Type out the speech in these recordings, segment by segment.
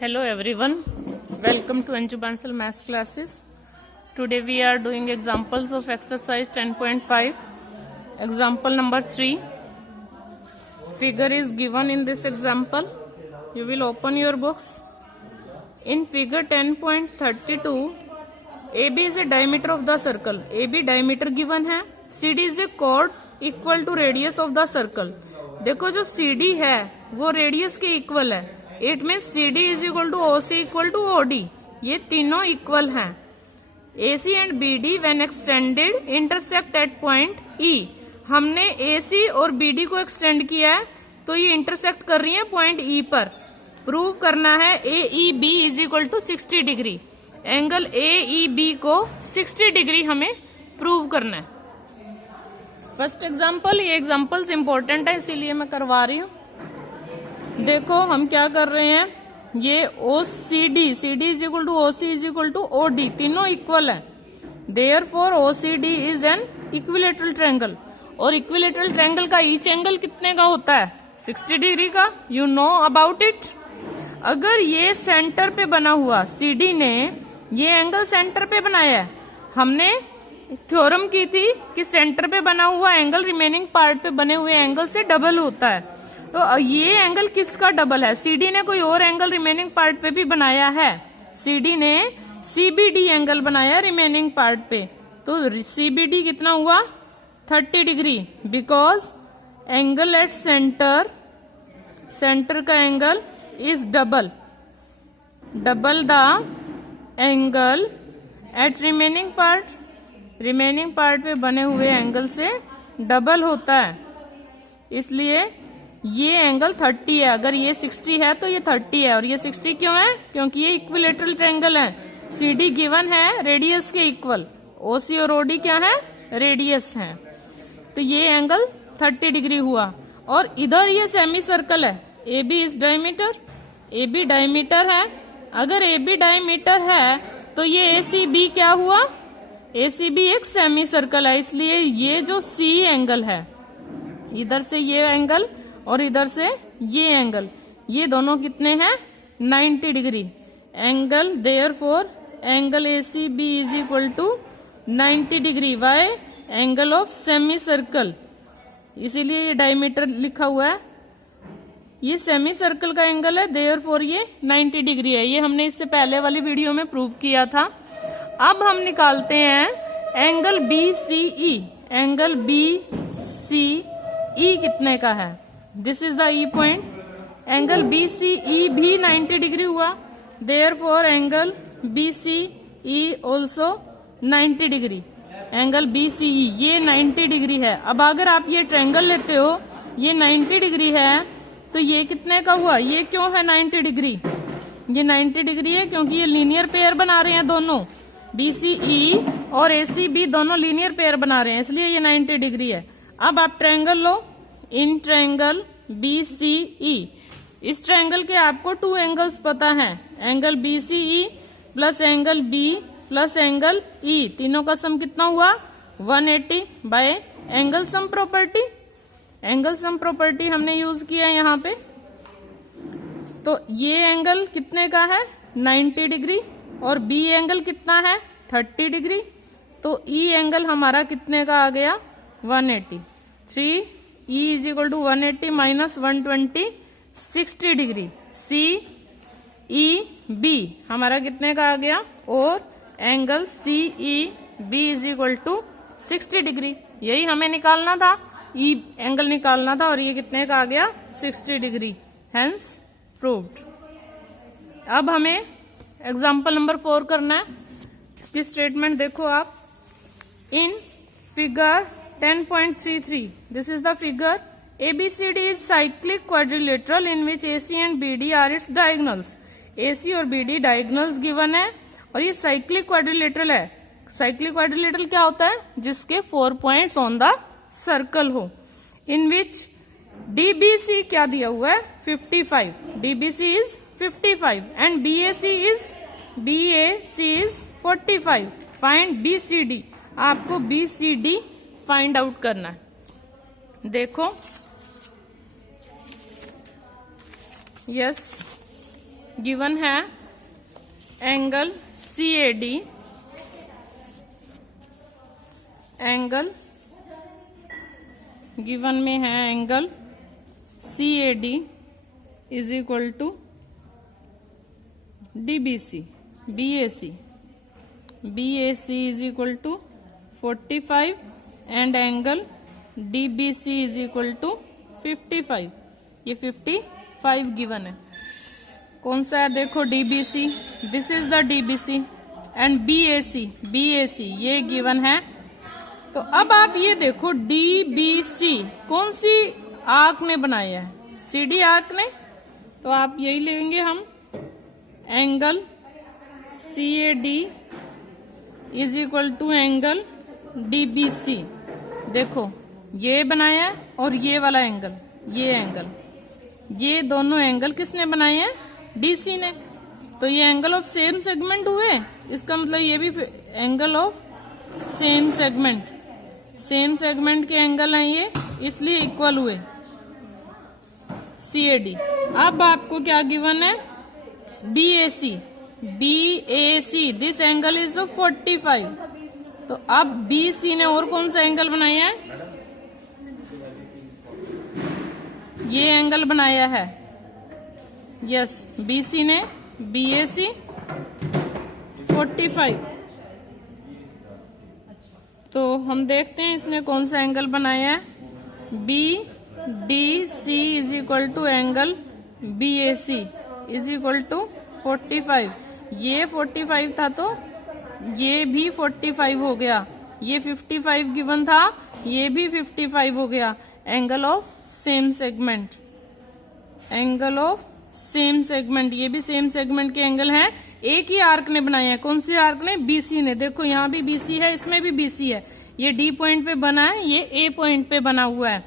Hello everyone, welcome to Anju Bansal Maths classes. Today we are doing examples of exercise 10.5. Example number 3. Figure is given in this example. You will open your books. In figure 10.32, AB is a diameter of the circle. AB diameter given है. CD is a chord equal to radius of the circle. देखो जो CD है वो radius के equal है. It mean C D is equal to O C equal to O D. ये तीनों equal हैं. A C and B D when extended intersect at point E. हमने ए सी और बी डी को एक्सटेंड किया है तो ये इंटरसेक्ट कर रही है पॉइंट ई पर. प्रूव करना है A E B is equal to 60 degree. Angle A E B को 60 डिग्री हमें प्रूव करना है. फर्स्ट एग्जाम्पल, ये एग्जाम्पल्स इंपॉर्टेंट है इसीलिए मैं करवा रही हूँ. देखो हम क्या कर रहे हैं, ये O C D is equal to O C is equal to O D, तीनों इक्वल है. Therefore O C D is an equilateral triangle. और इक्विलेटरल ट्रायंगल का ईच एंगल कितने का होता है? 60 डिग्री का. You know about it. अगर ये सेंटर पे बना हुआ सी डी ने ये एंगल सेंटर पे बनाया है, हमने थ्योरम की थी कि सेंटर पे बना हुआ एंगल रिमेनिंग पार्ट पे बने हुए एंगल से डबल होता है. तो ये एंगल किसका डबल है? सीडी ने कोई और एंगल रिमेनिंग पार्ट पे भी बनाया है. सीडी ने सीबीडी एंगल बनाया रिमेनिंग पार्ट पे. तो सीबीडी कितना हुआ? 30 डिग्री. बिकॉज एंगल एट सेंटर का angle is double the angle at remaining part पे बने हुए एंगल से डबल होता है. इसलिए ये एंगल 30 है. अगर ये 60 है तो ये 30 है. और ये 60 क्यों है? क्योंकि ये इक्विलेटरल ट्रायंगल है. CD गिवन है रेडियस के इक्वल. OC और OD क्या है? रेडियस है. तो ये एंगल 30 डिग्री हुआ. और इधर ये सेमी सर्कल है. AB is diameter. AB diameter है. अगर AB डायमीटर है तो ये ACB क्या हुआ? ACB एक सेमी सर्कल है. इसलिए ये जो C एंगल है, इधर से ये एंगल और इधर से ये एंगल, ये दोनों कितने हैं? 90 degree. Angle therefore angle ACB is equal to 90 degree. Why? Angle of semi circle. इसीलिए ये डायमीटर लिखा हुआ है. ये सेमी सर्कल का एंगल है, देयरफॉर ये 90 डिग्री है. ये हमने इससे पहले वाली वीडियो में प्रूव किया था. अब हम निकालते हैं एंगल BCE. एंगल BCE कितने का है? This is the E point. Angle BCE भी 90 डिग्री हुआ. Therefore angle BCE also 90 degree. Angle BCE ये 90 डिग्री है. अब अगर आप ये ट्रायंगल लेते हो, ये 90 डिग्री है, तो ये कितने का हुआ? ये क्यों है 90 डिग्री? ये 90 डिग्री है क्योंकि ये लीनियर पेयर बना रहे हैं दोनों. BCE और ACB दोनों लीनियर पेयर बना रहे हैं, इसलिए ये 90 डिग्री है. अब आप triangle low. In triangle BCE, इस ट्रायंगल के आपको 2 एंगल्स पता हैं. Angle BCE plus angle B plus angle E, तीनों का सम कितना हुआ? 180 bye angle sum property. Angle sum property हमने यूज किया यहाँ पे. तो ये एंगल कितने का है? 90 डिग्री. और B एंगल कितना है? 30 डिग्री. तो E एंगल हमारा कितने का आ गया? 180. 3 E is equal to 180 minus 120, 60 degree. CEB हमारा कितने का आ गया? और angle CEB is equal to 60 degree. यही हमें निकालना था. E एंगल निकालना था और ये कितने का आ गया? 60 डिग्री. Hence proved. अब हमें एग्जाम्पल नंबर 4 करना है. इसकी स्टेटमेंट देखो आप. In figure 10.33, this is the figure. ABCD is cyclic quadrilateral in which AC and BD are its diagonals. AC और BD diagonals given है और ये cyclic quadrilateral है. cyclic quadrilateral क्या होता है? जिसके 4 points on the circle हो. In which DBC क्या दिया हुआ है? 55. DBC is 55 and BAC is 45. Find BCD. आपको BCD फाइंड आउट करना है. देखो, यस गिवन है एंगल CAD, एंगल गिवन में है angle CAD is equal to DBC, BAC is equal to 45 and angle DBC is equal to 55। ये 55 given है। कौन सा है देखो DBC, this is the DBC and BAC ये गिवन है। तो अब आप ये देखो DBC कौन सी आर्क ने बनाया है, CD आर्क ने। तो आप यही लेंगे हम angle CAD is equal to angle DBC। देखो ये बनाया है और ये वाला एंगल, ये दोनों एंगल किसने बनाए हैं, DC ने। तो ये एंगल ऑफ सेम सेगमेंट हुए, इसका मतलब ये भी एंगल ऑफ सेम सेगमेंट के एंगल हैं ये, इसलिए इक्वल हुए CAD। अब आपको क्या गिवन है, BAC दिस एंगल इज 45। तो अब BC ने और कौन सा एंगल बनाया है, ये एंगल बनाया है। यस, BC ने BAC 45। तो हम देखते हैं इसने कौन सा एंगल बनाया है, BDC is equal to angle BAC is equal to 45। ये 45 था तो ये भी 45 हो गया, ये 55 गिवन था, ये भी 55 हो गया। एंगल ऑफ सेम सेगमेंट, ये भी सेम सेगमेंट के एंगल हैं, एक ही आर्क ने बनाया है। कौन सी आर्क ने, BC ने। देखो यहाँ भी BC है, इसमें भी BC है। ये D पॉइंट पे बना है, ये A पॉइंट पे बना हुआ है।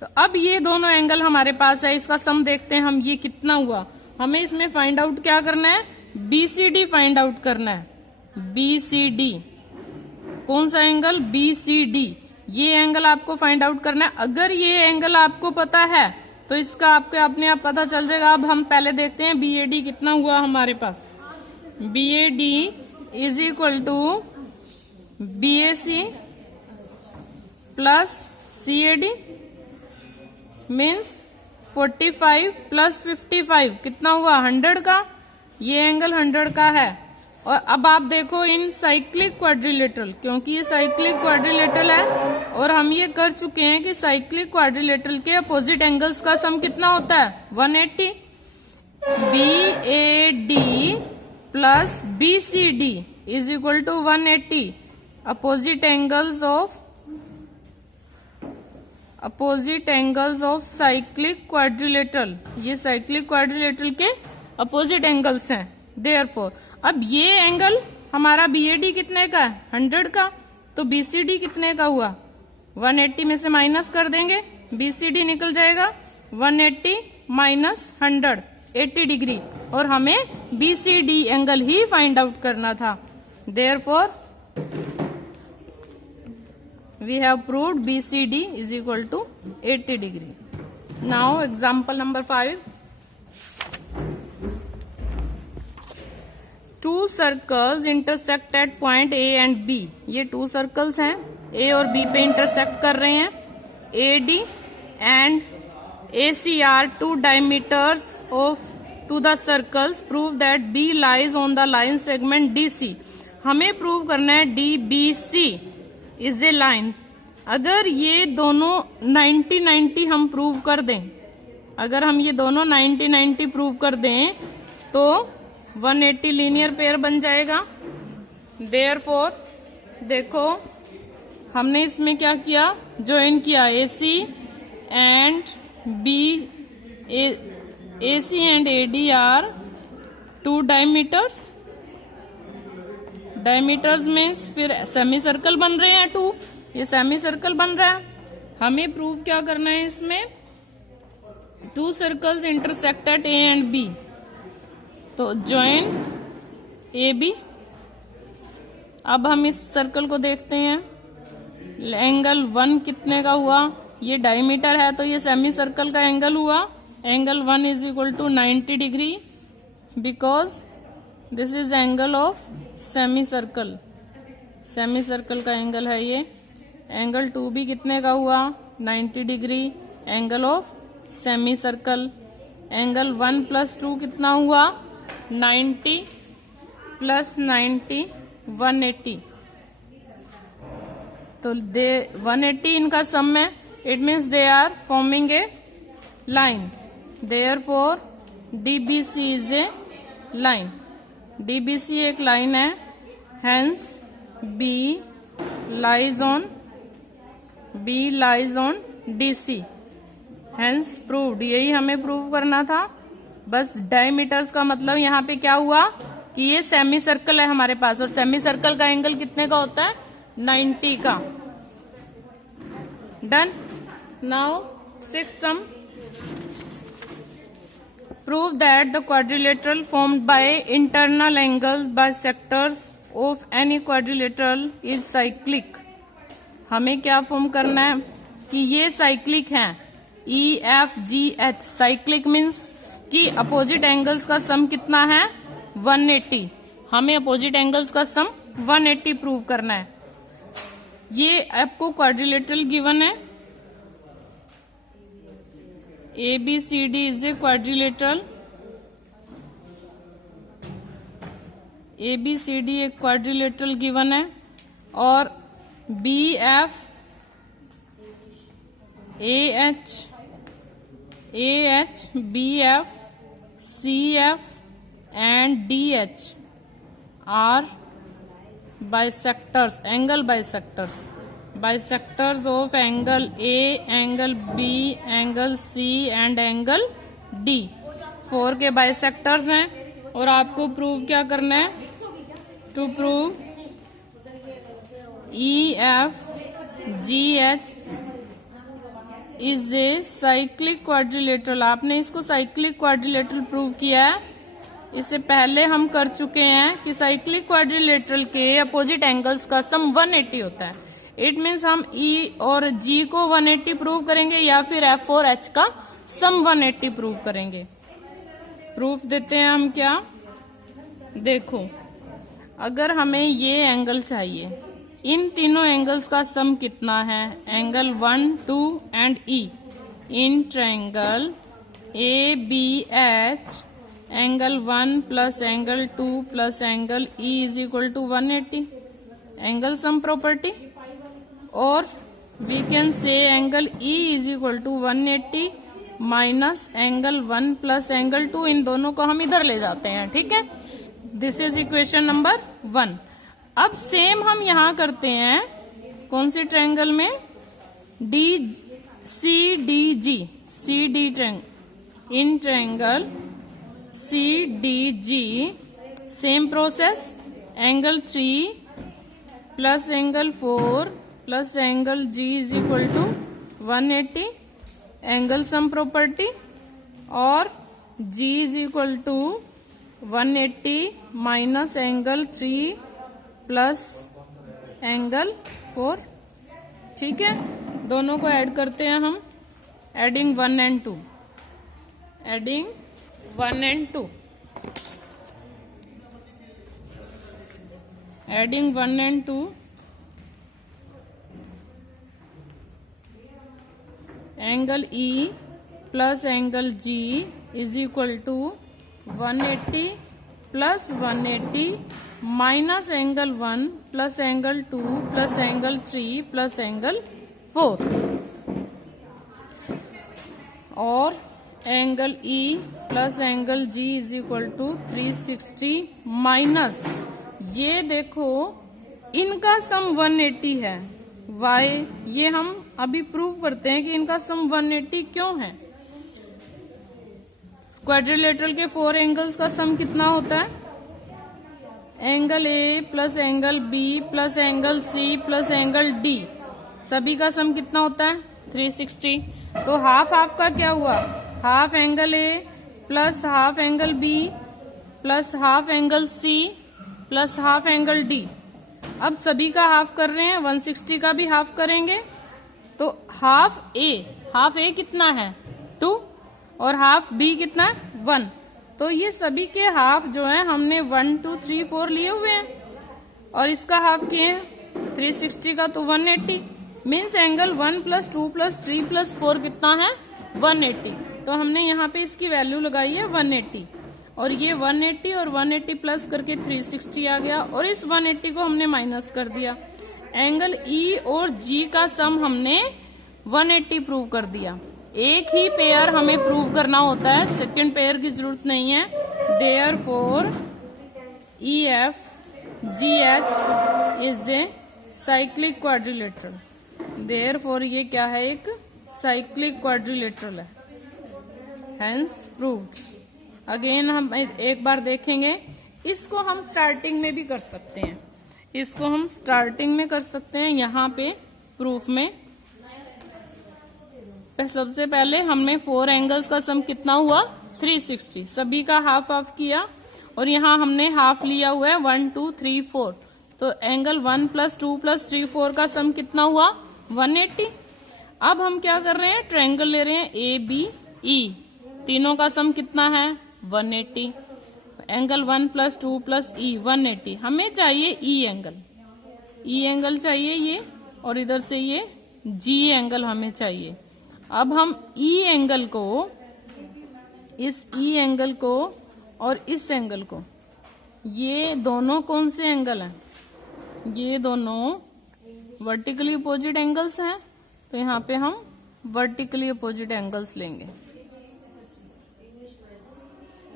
तो अब ये दोनों एंगल हमारे पास है, इसका सम देखते हैं हम, ये कितना हुआ। हमें इसमें फाइंड आउट क्या करना है, BCD फाइंड आउट करना है। BCD कौन सा एंगल, BCD। ये एंगल आपको फाइंड आउट करना है। अगर ये एंगल आपको पता है तो इसका आपके अपने आप पता चल जाएगा। अब हम पहले देखते हैं BAD कितना हुआ हमारे पास। BAD is equal to BAC plus CAD means 45 plus 55 कितना हुआ, 100 का। ये एंगल 100 का है। और अब आप देखो इन साइक्लिक क्वाड्रिलेटरल, क्योंकि ये साइक्लिक क्वाड्रिलेटरल है और हम ये कर चुके हैं कि साइक्लिक क्वाड्रिलेटरल के अपोजिट एंगल्स का सम कितना होता है, 180। BAD plus BCD is equal to 180। Opposite angles of cyclic quadrilateral, ये साइक्लिक क्वाड्रिलेटरल के अपोजिट एंगल्स हैं। देयरफॉर अब ये एंगल हमारा BAD कितने का है, 100 का। तो BCD कितने का हुआ, 180 में से माइनस कर देंगे, BCD निकल जाएगा 180 माइनस 100, 80 डिग्री। और हमें BCD एंगल ही फाइंड आउट करना था। Therefore we have proved BCD is equal to 80 degree. Now example number 5. Two circles intersect at point A and B. ये two circles हैं, A और B पे intersect कर रहे हैं। AD and AC are two diameters of to the circles. Prove that B lies on the line segment DC. हमें prove करना है DBC इज ए लाइन। अगर ये दोनों 90-90 हम प्रूव कर दें, अगर हम ये दोनों 90-90 प्रूव कर दें तो 180 लीनियर पेयर बन जाएगा। देयरफॉर देखो हमने इसमें क्या किया, ज्वाइन किया AC and AD are two diameters. Diameters में फिर सेमी सर्कल बन रहे हैं, टू, ये सेमी सर्कल बन रहा है। हमें प्रूव क्या करना है इसमें, to circles intersect at A and B। तो ज्वाइन AB। अब हम इस सर्कल को देखते हैं, एंगल 1 कितने का हुआ, ये डायमीटर है तो ये सेमी सर्कल का एंगल हुआ। Angle 1 is equal to 90 degree because this is angle of semi circle, semi circle का एंगल है ये। एंगल 2B कितने का हुआ? 90 degree, angle of semi circle. Angle 1 + 2 कितना हुआ? 90 + 90 180। तो 180 इनका सम है, it means they are forming a line, therefore DBC is a line. DBC एक लाइन है, hence B lies on DC, hence proved. यही हमें प्रूव करना था। बस डायमीटर्स का मतलब यहाँ पे क्या हुआ कि ये सेमी सर्कल है हमारे पास, और सेमी सर्कल का एंगल कितने का होता है? 90 का। Done. Now 6th sum, prove that the quadrilateral formed by internal angles bisectors of any quadrilateral is cyclic. हमें क्या फॉर्म करना है कि ये साइक्लिक है, EFGH। साइक्लिक मीन्स कि अपोजिट एंगल्स का सम कितना है? 180। हमें अपोजिट एंगल्स का सम 180 प्रूव करना है। ये आपको क्वाड्रिलेटरल गिवन है, ABCD is a quadrilateral, ABCD एक क्वाड्रिलेटरल गिवन है, और BF AH BF CF and DH are bisectors, angle bisectors, bisectors of angle A, angle B, angle C and angle D। 4 के bisectors हैं, और आपको prove क्या करना है? To prove EFGH is a cyclic quadrilateral. आपने इसको साइक्लिक क्वाड्रिलेटरल प्रूव किया है। इससे पहले हम कर चुके हैं कि साइक्लिक क्वाड्रिलेटरल के अपोजिट एंगल्स का सम 180 होता है। इट मीन्स हम E और G को 180 प्रूव करेंगे, या फिर F और H का सम 180 प्रूव करेंगे। प्रूफ देते हैं हम क्या? देखो, अगर हमें ये एंगल चाहिए, इन तीनों एंगल्स का सम कितना है? Angle 1, 2 and E। In triangle ABH angle 1 + angle 2 + angle E is equal to 180, angle sum property. और we can say angle E is equal to 180 minus angle 1 + angle 2। इन दोनों को हम इधर ले जाते हैं, ठीक है। This is equation number 1। अब सेम हम यहां करते हैं, कौन सी ट्रायंगल में? CDG, CD triangle. In triangle CDG same process, angle 3 + angle 4 + angle G is equal to 180, angle sum property. और G is equal to 180 minus angle 3 + angle 4, ठीक है। दोनों को ऐड करते हैं हम, adding 1 and 2, adding 1 and 2, adding 1 and 2, angle E + angle G is equal to 180 + 180 minus angle 1 + angle 2 + angle 3 + angle 4, और angle E + angle G is equal to 360 minus, ये देखो इनका सम 180 है। वाई? ये हम अभी प्रूव करते हैं कि इनका सम 180 क्यों है। क्वाड्रिलेटरल के 4 एंगल्स का सम कितना होता है? Angle A + angle B + angle C + angle D, सभी का सम कितना होता है? 360। तो हाफ हाफ का क्या हुआ? Half angle A + half angle B + half angle C + half angle D। अब सभी का हाफ कर रहे हैं, 160 का भी हाफ करेंगे। तो हाफ A कितना है? 2, और हाफ B कितना है? 1। तो ये सभी के हाफ जो है हमने 1 2 3 4 लिए हुए हैं और इसका हाफ किए हैं 360 का, तो 180 मीन्स एंगल 1 + 2 + 3 + 4 कितना है 180। तो हमने यहाँ पे इसकी वैल्यू लगाई है 180 और ये 180 और 180 प्लस करके 360 आ गया और इस 180 को हमने माइनस कर दिया। एंगल ई और जी का सम हमने 180 प्रूव कर दिया। एक ही पेयर हमें प्रूव करना होता है, सेकंड पेयर की जरूरत नहीं है। Therefore E F G H is a cyclic quadrilateral. Therefore ये क्या है, एक साइक्लिक क्वाड्रिलेटरल है, हेंस प्रूव्ड। अगेन हम एक बार देखेंगे, इसको हम स्टार्टिंग में भी कर सकते हैं, इसको हम स्टार्टिंग में कर सकते हैं। यहाँ पे प्रूफ में सबसे पहले हमने 4 एंगल्स का सम कितना हुआ 360, सभी का हाफ हाफ किया और यहाँ हमने हाफ लिया हुआ है 1 2 3 4, तो एंगल 1 + 2 + 3 4 का सम कितना हुआ 180। अब हम क्या कर रहे हैं, ट्रायंगल ले रहे हैं ए बी ई, तीनों का सम कितना है 180। एंगल 1 + 2 + ई 180, हमें चाहिए ई एंगल चाहिए ये, और इधर से ये जी एंगल हमें चाहिए। अब हम ई एंगल को, इस ई एंगल को और इस एंगल को, ये दोनों कौन से एंगल हैं, ये दोनों वर्टिकली अपोजिट एंगल्स हैं, तो यहाँ पे हम वर्टिकली अपोजिट एंगल्स लेंगे।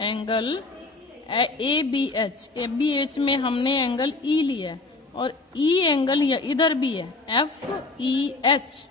एंगल ए बी एच में हमने एंगल ई लिया है और ई एंगल इधर भी है F E H,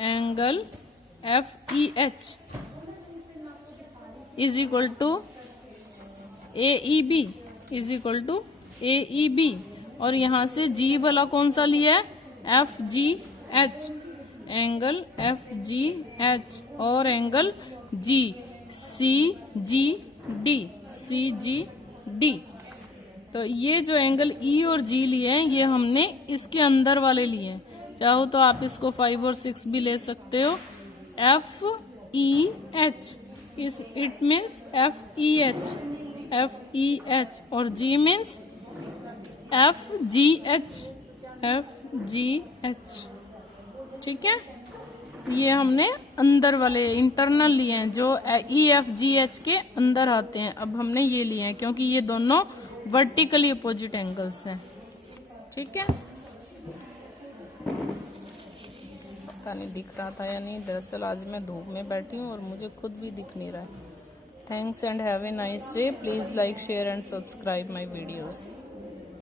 angle F E H is equal to A E B is equal to A E B, और यहां से जी वाला कौन सा लिया है F G H, angle F G H और angle G C G D. तो ये जो एंगल ई और जी लिए हैं ये हमने इसके अंदर वाले लिए हैं, चाहो तो आप इसको 5 और 6 भी ले सकते हो। F E H it means F E H और जी मीन्स एफ जी एच, ठीक है। ये हमने अंदर वाले इंटरनल लिए हैं जो ई एफ जी एच के अंदर आते हैं। अब हमने ये लिए हैं क्योंकि ये दोनों वर्टिकली अपोजिट एंगल्स हैं, ठीक है। पता नहीं दिख रहा था या नहीं, दरअसल आज मैं धूप में बैठी हूँ और मुझे खुद भी दिख नहीं रहा है। Thanks and have a nice day. Please like share and subscribe my videos.